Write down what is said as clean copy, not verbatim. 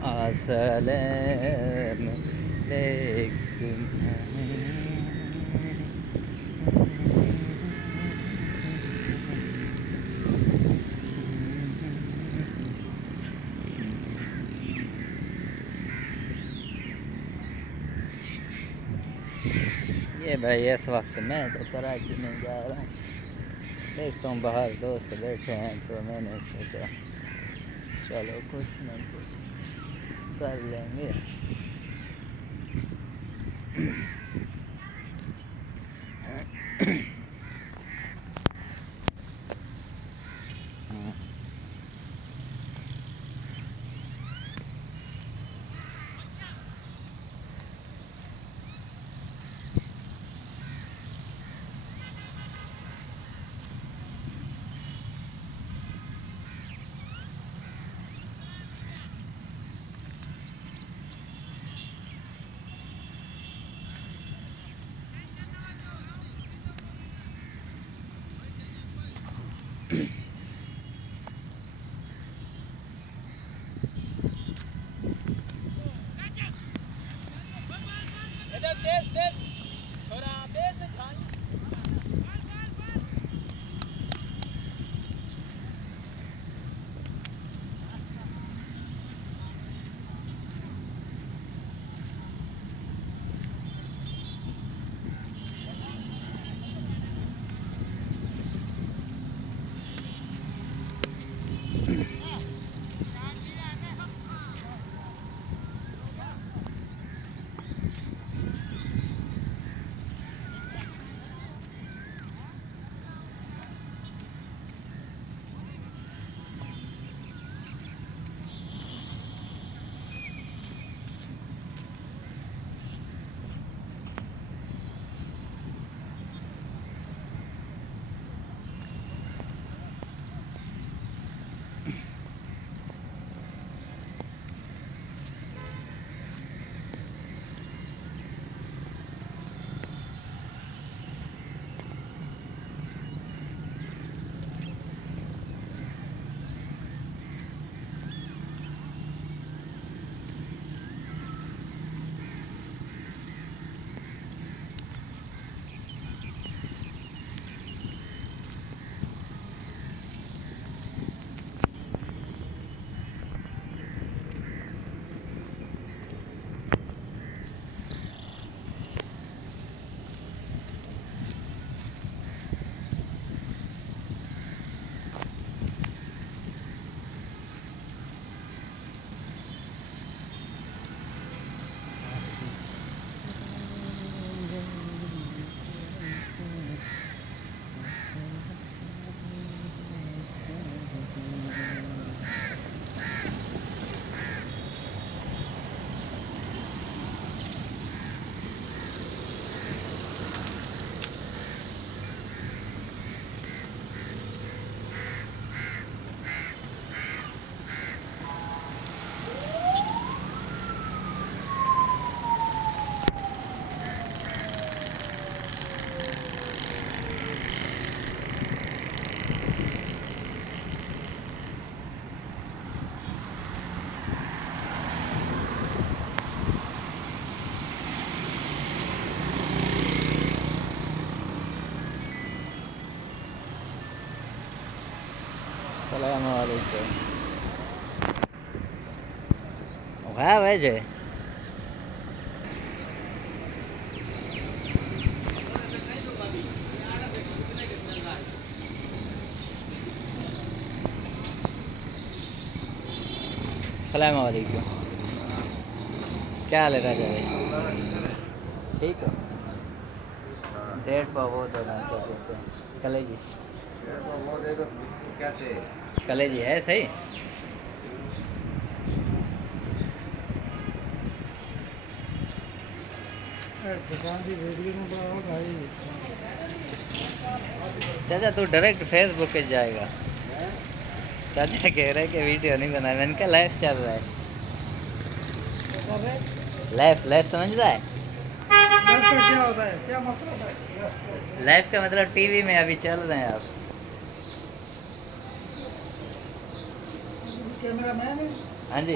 अस्सलाम अलैकुम। ये भाई इस वक्त मैं तो कराची में जा रहा हूँ, देखता हूँ बाहर दोस्त बैठे हैं तो मैंने सोचा चलो कुछ ना कुछ कर लेंगे। Assalamualaikum. Oke, aja. Assalamualaikum. क्या हाल है राजा भाई? ठीक हो? डेढ़ पाव तो ना क्या कहते हैं कलेजी? कलेजी है सही? चाचा तू डायरेक्ट फेसबुक पे जाएगा। चाचा कह रहे कि वीडियो नहीं बनाए। मैंने कहा लाइव चल रहा है। लाइव समझ रहा है? क्या होता है, क्या मतलब है? लाइव का मतलब टीवी में अभी चल रहे हैं आप। कैमरा मैन है? हाँ जी।